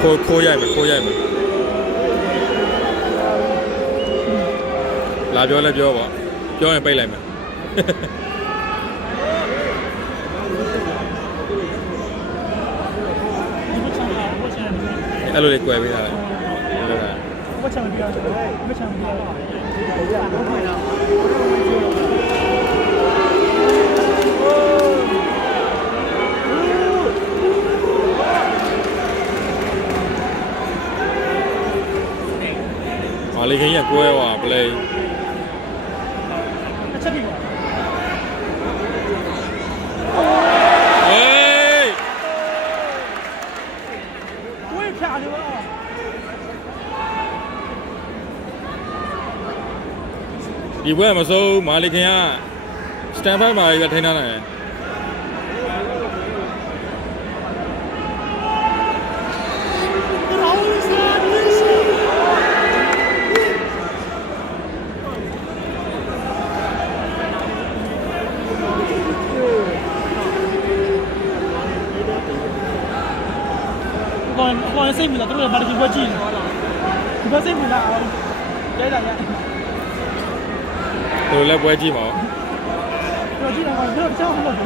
ခိုးရိုက်မယ်လာပြောလဲပြောပါပြောရင်ပိတ်လိုက်မယ်အဲ့လိုလေးကြွယ်ပေးထားတယ်不抢标，不抢标。马里肯也贵哇，不嘞。哎！我也骗你了。ဒီဘွဲမစိုးမာလီခင်ကစတန်ဖိုက်မာကြီးပဲထိန်းထားနိုင်တယ်我စိတ်မလားတို့လည်းမာလီခင်ဘွဲကြည့်နေဒီဘက်စိတ်မလားကျဲတာရတို့လည်းပွဲကြည့်ပါဦးပွဲကြည့်တော့တော့ကြောက်လို့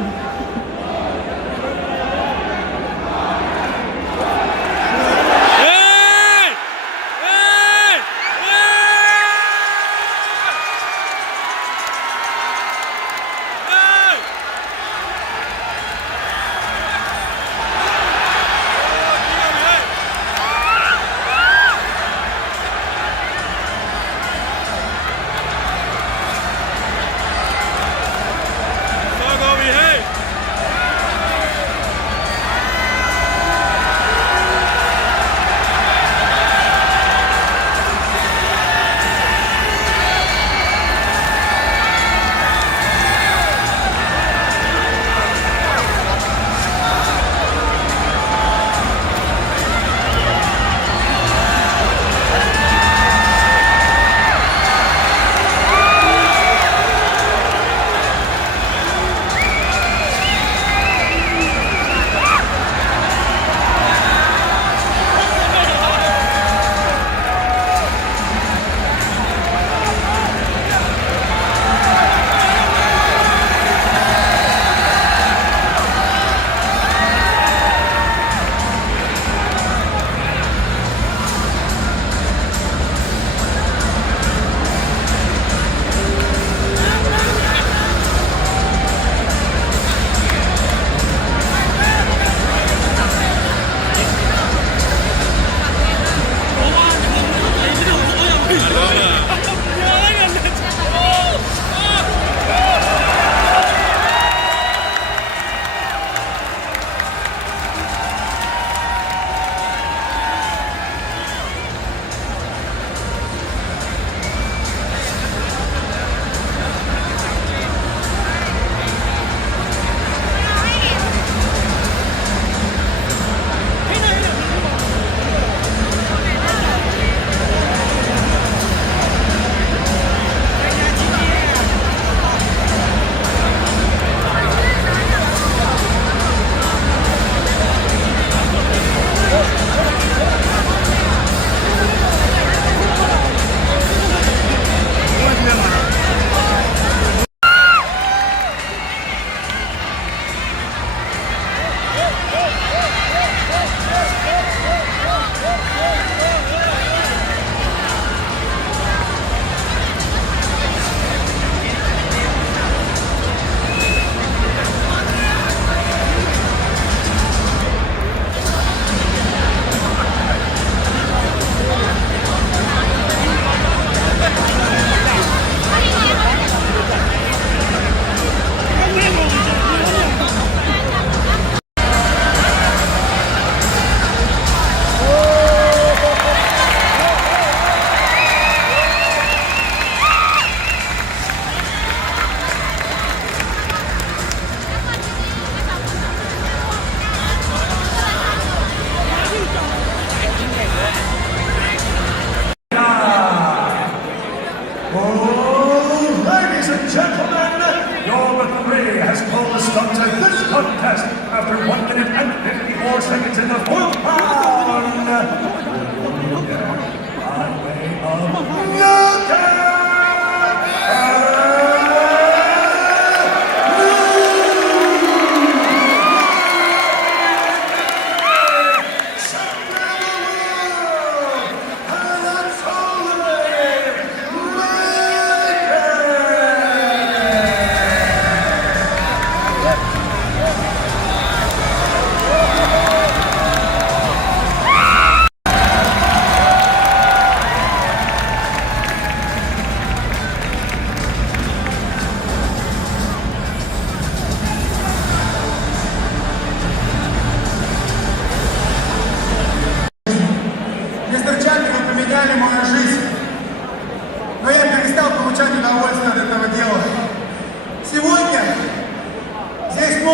contest after 1 minute and 54 seconds in the fourth round.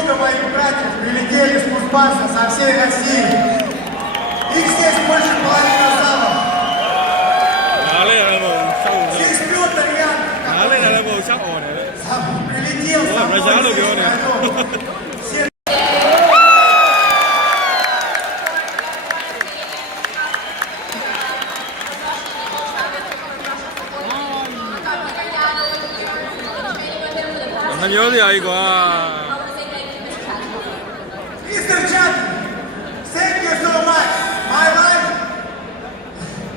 много моих братьев прилетели с Кузбасса, со всей России. Их здесь больше половины зала. ငါလည်းလည်းမဟုတ်စောက် Здесь Петр Ян ငါလည်းလည်းမဟုတ်စောက်អော်တယ် сам прилетел со Ой, мной Рожало здесь Бионе. вдвоем. Все မပြောစရာကြီးကွာ Mr. Chapman, thank you so much.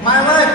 My life